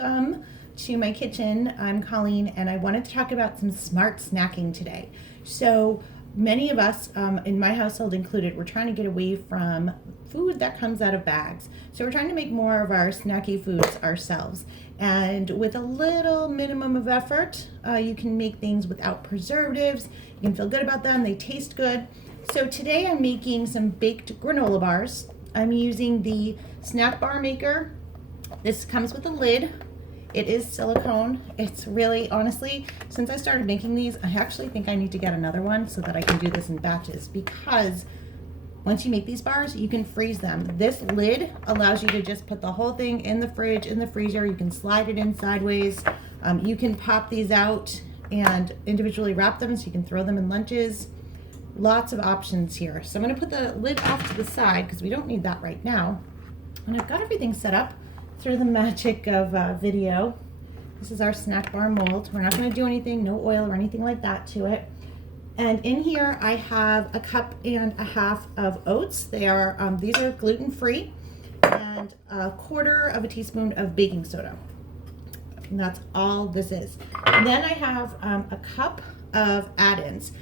welcome to my kitchen. I'm Colleen and I wanted to talk about some smart snacking today. So many of us, in my household included, we're trying to get away from food that comes out of bags. So we're trying to make more of our snacky foods ourselves. And with a little minimum of effort, you can make things without preservatives. You can feel good about them, they taste good. So today I'm making some baked granola bars. I'm using the snack bar maker. This comes with a lid. It is silicone. It's really, honestly, since I started making these, I actually think I need to get another one so that I can do this in batches, because once you make these bars, you can freeze them. This lid allows you to just put the whole thing in the fridge, in the freezer. You can slide it in sideways. You can pop these out and individually wrap them so you can throw them in lunches. Lots of options here. So I'm going to put the lid off to the side because we don't need that right now. And I've got everything set up through the magic of video. This is our snack bar mold. We're not going to do anything, no oil or anything like that to it. And in here I have 1.5 cups of oats. They are these are gluten-free, and 1/4 teaspoon of baking soda. And that's all this is. And then I have a cup of add-ins.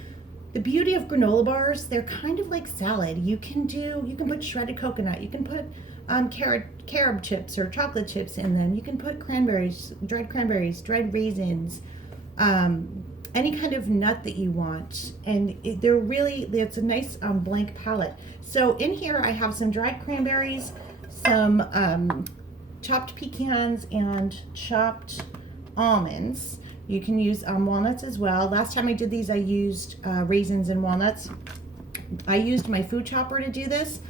The beauty of granola bars, they're kind of like salad. You can put shredded coconut, you can put carob chips or chocolate chips in them. You can put cranberries, dried raisins, any kind of nut that you want. And it's a nice blank palette. So in here I have some dried cranberries, some chopped pecans, and chopped almonds. You can use walnuts as well. Last time I did these, I used raisins and walnuts. I used my food chopper to do this.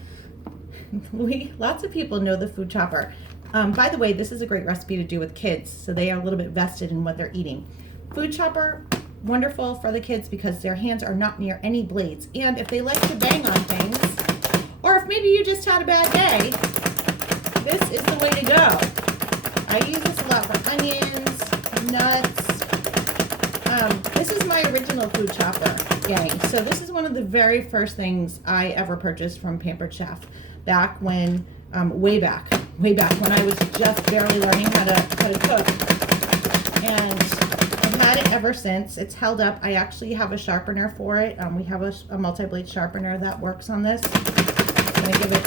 Lots of people know the food chopper. By the way, this is a great recipe to do with kids, so they are a little bit vested in what they're eating. Food chopper, wonderful for the kids because their hands are not near any blades. And if they like to bang on things, or if maybe you just had a bad day, this is the way to go. I use this a lot for onions, nuts. This is my original food chopper, gang. So this is one of the very first things I ever purchased from Pampered Chef. Back when, way back when I was just barely learning how to cook, and I've had it ever since. It's held up. I actually have a sharpener for it. We have a multi-blade sharpener that works on this. I'm gonna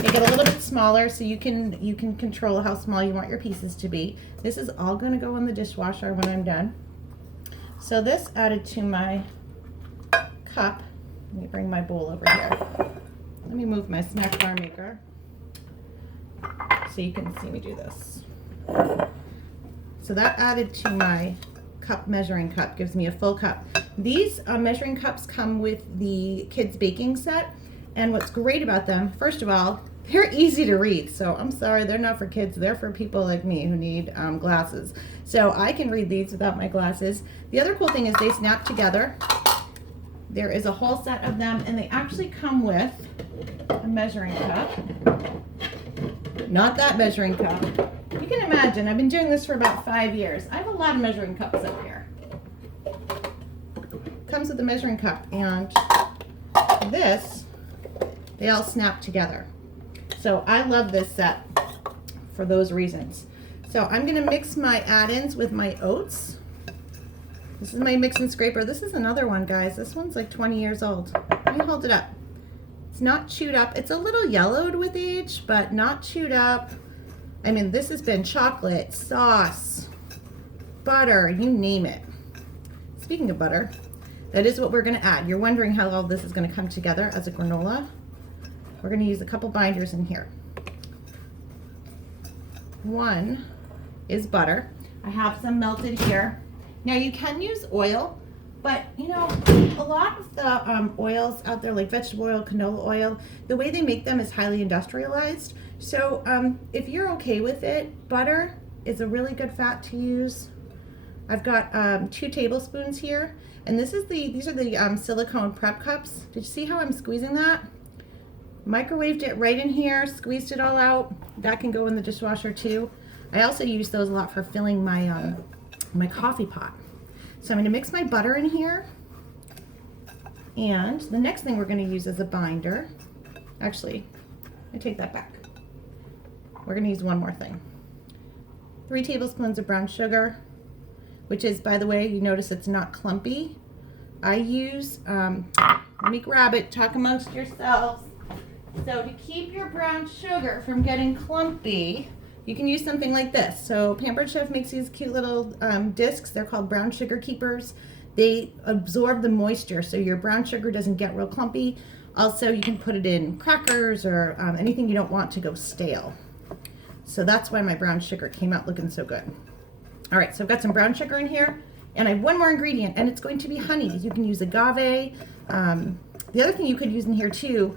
make it a little bit smaller so you can control how small you want your pieces to be. This is all going to go in the dishwasher when I'm done. So this added to my cup. Let me bring my bowl over here. Let me move my snack bar maker so you can see me do this. So that added to my measuring cup, gives me a full cup. These measuring cups come with the kids baking set, and what's great about them, first of all, they're easy to read. So I'm sorry, they're not for kids, they're for people like me who need glasses. So I can read these without my glasses. The other cool thing is they snap together. There is a whole set of them, and they actually come with a measuring cup. Not that measuring cup. You can imagine, I've been doing this for about 5 years. I have a lot of measuring cups up here. Comes with a measuring cup, and this, they all snap together. So I love this set for those reasons. So I'm gonna mix my add-ins with my oats. This is my mix and scraper. This is another one, guys. This one's like 20 years old. Let me hold it up. It's not chewed up. It's a little yellowed with age, but not chewed up. I mean, this has been chocolate, sauce, butter, you name it. Speaking of butter, that is what we're gonna add. You're wondering how all this is gonna come together as a granola. We're gonna use a couple binders in here. One is butter. I have some melted here. Now you can use oil, but you know, a lot of the oils out there, like vegetable oil, canola oil, the way they make them is highly industrialized. So if you're okay with it, butter is a really good fat to use. I've got 2 tablespoons here, and these are the silicone prep cups. Did you see how I'm squeezing that? Microwaved it right in here, squeezed it all out. That can go in the dishwasher too. I also use those a lot for filling my my coffee pot. So I'm going to mix my butter in here, and the next thing we're going to use is a binder. Actually, I take that back. We're going to use one more thing. 3 tablespoons of brown sugar, which is, by the way, you notice it's not clumpy. I use, let me grab it, talk amongst yourselves. So to keep your brown sugar from getting clumpy, you can use something like this. So Pampered Chef makes these cute little discs. They're called brown sugar keepers. They absorb the moisture so your brown sugar doesn't get real clumpy. Also, you can put it in crackers or anything you don't want to go stale. So that's why my brown sugar came out looking so good. All right, so I've got some brown sugar in here, and I have one more ingredient, and it's going to be honey. You can use agave. The other thing you could use in here too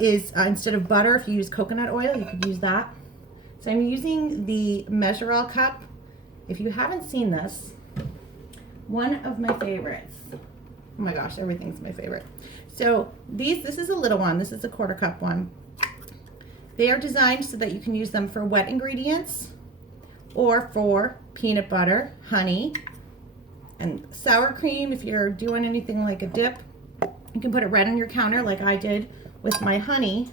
is instead of butter, if you use coconut oil, you could use that. So I'm using the Measure-All cup. If you haven't seen this, one of my favorites. Oh my gosh, everything's my favorite. So this is a little one. This is a 1/4 cup one. They are designed so that you can use them for wet ingredients or for peanut butter, honey, and sour cream. If you're doing anything like a dip, you can put it right on your counter like I did with my honey,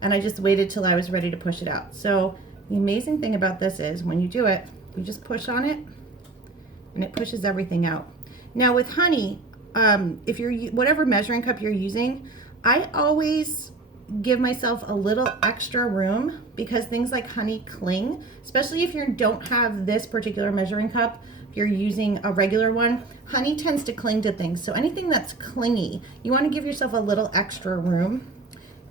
and I just waited till I was ready to push it out. So the amazing thing about this is when you do it, you just push on it and it pushes everything out. Now with honey, if you're whatever measuring cup you're using, I always give myself a little extra room because things like honey cling, especially if you don't have this particular measuring cup. If you're using a regular one, honey tends to cling to things. So anything that's clingy, you want to give yourself a little extra room,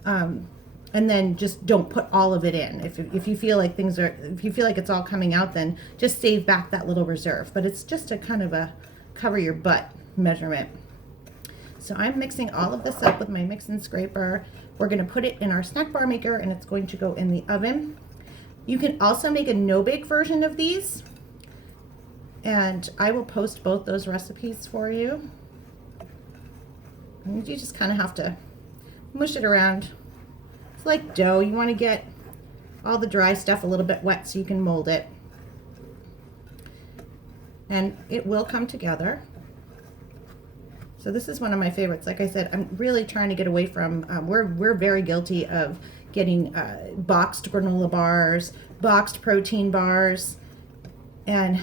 and then just don't put all of it in. If you feel like if you feel like it's all coming out, then just save back that little reserve. But it's just a kind of a cover your butt measurement. So I'm mixing all of this up with my mix and scraper. We're going to put it in our snack bar maker, and it's going to go in the oven. You can also make a no-bake version of these, and I will post both those recipes for you. And you just kind of have to mush it around. It's like dough. You want to get all the dry stuff a little bit wet so you can mold it. And it will come together. So this is one of my favorites. Like I said, I'm really trying to get away from, we're very guilty of getting boxed granola bars, boxed protein bars, and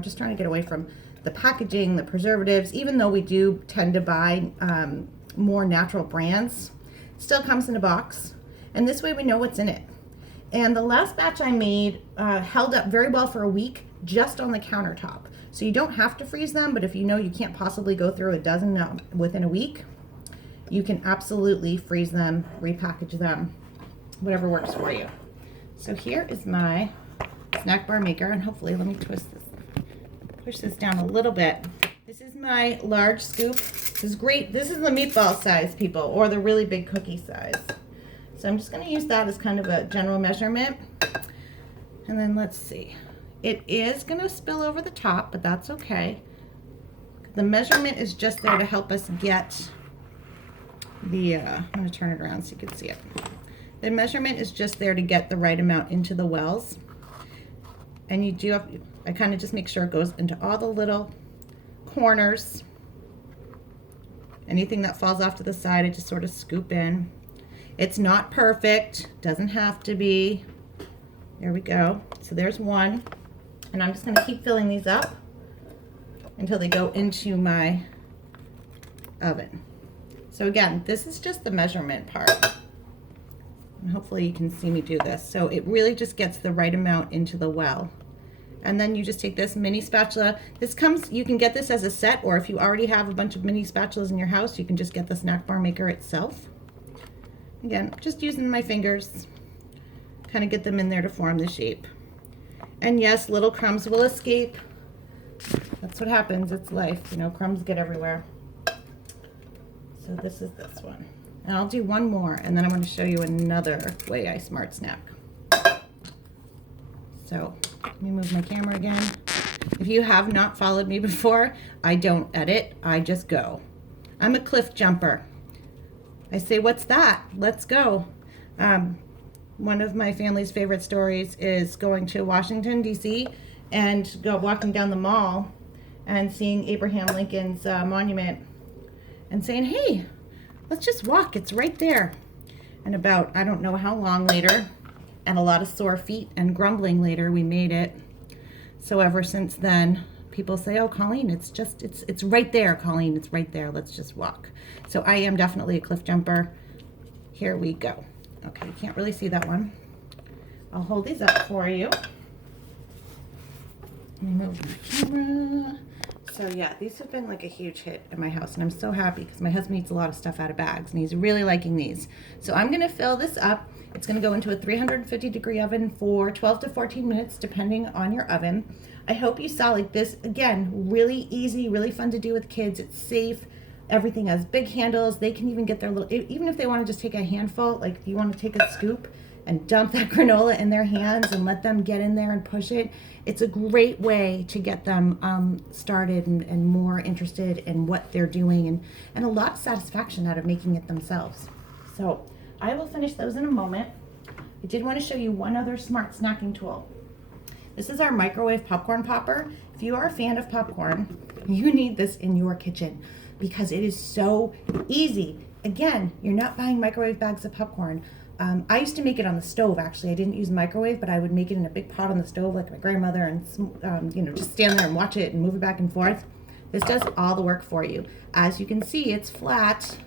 just trying to get away from the packaging, the preservatives. Even though we do tend to buy more natural brands, it still comes in a box, and this way we know what's in it. And the last batch I made held up very well for a week just on the countertop. So you don't have to freeze them, but if you know you can't possibly go through a dozen within a week, you can absolutely freeze them, repackage them, whatever works for you. So here is my snack bar maker, and hopefully, let me push this down a little bit. This is my large scoop. This is great. This is the meatball size, people, or the really big cookie size. So I'm just going to use that as kind of a general measurement. And then let's see. It is going to spill over the top, but that's okay. The measurement is just there to help us get the, I'm going to turn it around so you can see it. The measurement is just there to get the right amount into the wells. And you do have, I kind of just make sure it goes into all the little corners. Anything that falls off to the side, I just sort of scoop in. It's not perfect, doesn't have to be. There we go. So there's one. And I'm just going to keep filling these up until they go into my oven. So again, this is just the measurement part. And hopefully you can see me do this. So it really just gets the right amount into the well. And then you just take this mini spatula. This comes, you can get this as a set, or if you already have a bunch of mini spatulas in your house, you can just get the snack bar maker itself. Again, just using my fingers, kind of get them in there to form the shape. And yes, little crumbs will escape. That's what happens. It's life. Crumbs get everywhere. So this is this one. And I'll do one more, and then I'm going to show you another way I smart snack. So let me move my camera again. If you have not followed me before, I don't edit. I just go. I'm a cliff jumper. I say, what's that? Let's go. One of my family's favorite stories is going to Washington, D.C. and walking down the mall and seeing Abraham Lincoln's monument and saying, hey, let's just walk. It's right there. And about, I don't know how long later, and a lot of sore feet and grumbling later, we made it. So ever since then, people say, oh, Colleen, it's right there, Colleen, it's right there. Let's just walk. So I am definitely a cliff jumper. Here we go. Okay, you can't really see that one. I'll hold these up for you. Let me move my camera. So yeah, these have been like a huge hit in my house, and I'm so happy because my husband eats a lot of stuff out of bags, and he's really liking these. So I'm gonna fill this up. It's gonna go into a 350-degree oven for 12 to 14 minutes, depending on your oven. I hope you saw like this, again, really easy, really fun to do with kids. It's safe. Everything has big handles. They can even get their little, even if they want to just take a handful, like if you want to take a scoop and dump that granola in their hands and let them get in there and push it. It's a great way to get them started and more interested in what they're doing, and a lot of satisfaction out of making it themselves. So I will finish those in a moment. I did want to show you one other smart snacking tool. This is our microwave popcorn popper. If you are a fan of popcorn, you need this in your kitchen because it is so easy. Again, you're not buying microwave bags of popcorn. I used to make it on the stove, actually. I didn't use microwave, but I would make it in a big pot on the stove like my grandmother and, just stand there and watch it and move it back and forth. This does all the work for you. As you can see, it's flat.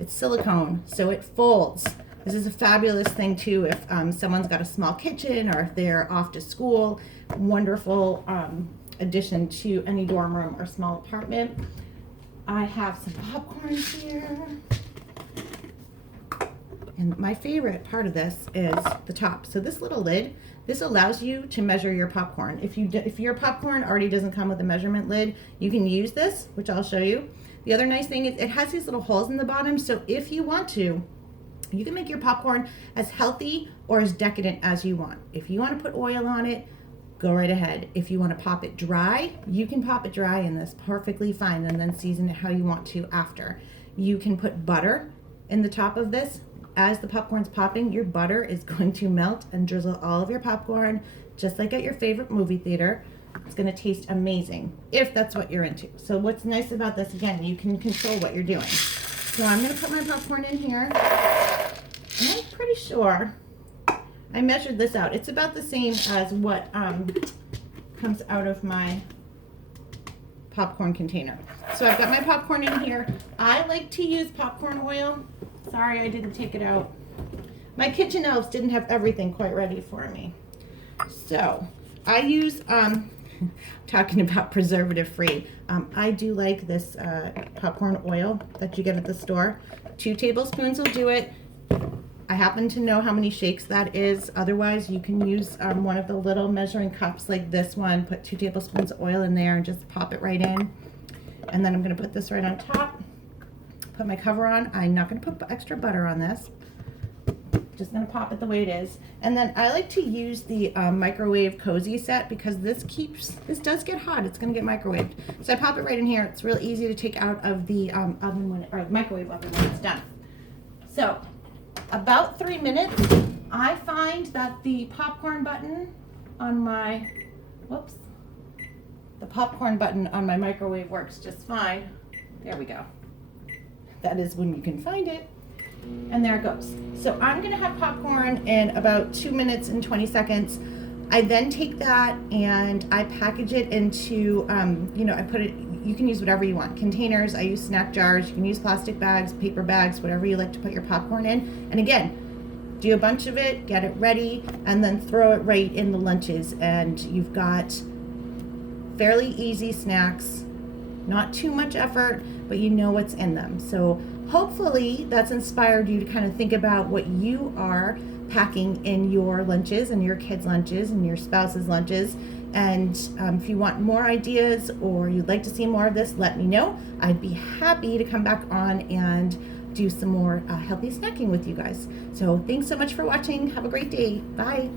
It's silicone, so it folds. This is a fabulous thing, too, if someone's got a small kitchen or if they're off to school. Wonderful addition to any dorm room or small apartment. I have some popcorn here. And my favorite part of this is the top. So this little lid, this allows you to measure your popcorn. If your popcorn already doesn't come with a measurement lid, you can use this, which I'll show you. The other nice thing is it has these little holes in the bottom, so if you want to, you can make your popcorn as healthy or as decadent as you want. If you want to put oil on it, go right ahead. If you want to pop it dry, you can pop it dry in this perfectly fine and then season it how you want to after. You can put butter in the top of this. As the popcorn's popping, your butter is going to melt and drizzle all of your popcorn, just like at your favorite movie theater. It's going to taste amazing, if that's what you're into. So what's nice about this, again, you can control what you're doing. So I'm going to put my popcorn in here. And I'm pretty sure I measured this out. It's about the same as what comes out of my popcorn container. So I've got my popcorn in here. I like to use popcorn oil. Sorry, I didn't take it out. My kitchen elves didn't have everything quite ready for me. So I use, talking about preservative free, I do like this popcorn oil that you get at the store. 2 tablespoons will do it. I happen to know how many shakes that is. Otherwise, you can use one of the little measuring cups like this one. Put 2 tablespoons of oil in there and just pop it right in. And then I'm going to put this right on top. Put my cover on. I'm not going to put extra butter on this. Just going to pop it the way it is. And then I like to use the microwave cozy set because this does get hot. It's going to get microwaved. So I pop it right in here. It's real easy to take out of the microwave oven when it's done. So about 3 minutes, I find that the popcorn button on my, the popcorn button on my microwave works just fine. There we go. That is when you can find it. And there it goes. So I'm going to have popcorn in about 2 minutes and 20 seconds. I then take that and I package it into, I put it, you can use whatever you want. Containers, I use snack jars, you can use plastic bags, paper bags, whatever you like to put your popcorn in. And again, do a bunch of it, get it ready, and then throw it right in the lunches. And you've got fairly easy snacks, not too much effort, but you know what's in them. So hopefully that's inspired you to kind of think about what you are packing in your lunches and your kids' lunches and your spouse's lunches. And if you want more ideas or you'd like to see more of this, let me know. I'd be happy to come back on and do some more healthy snacking with you guys. So thanks so much for watching. Have a great day. Bye.